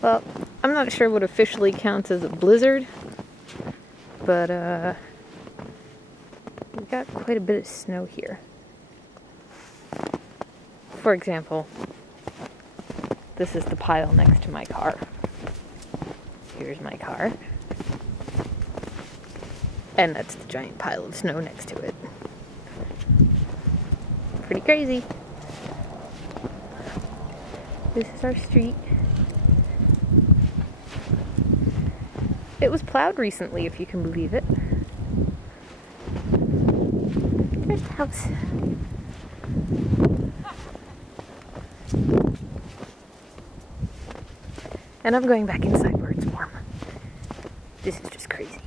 Well, I'm not sure what officially counts as a blizzard, but we got quite a bit of snow here. For example, this is the pile next to my car. Here's my car. And that's the giant pile of snow next to it. Pretty crazy. This is our street. It was plowed recently, if you can believe it. There's the house. And I'm going back inside where it's warm. This is just crazy.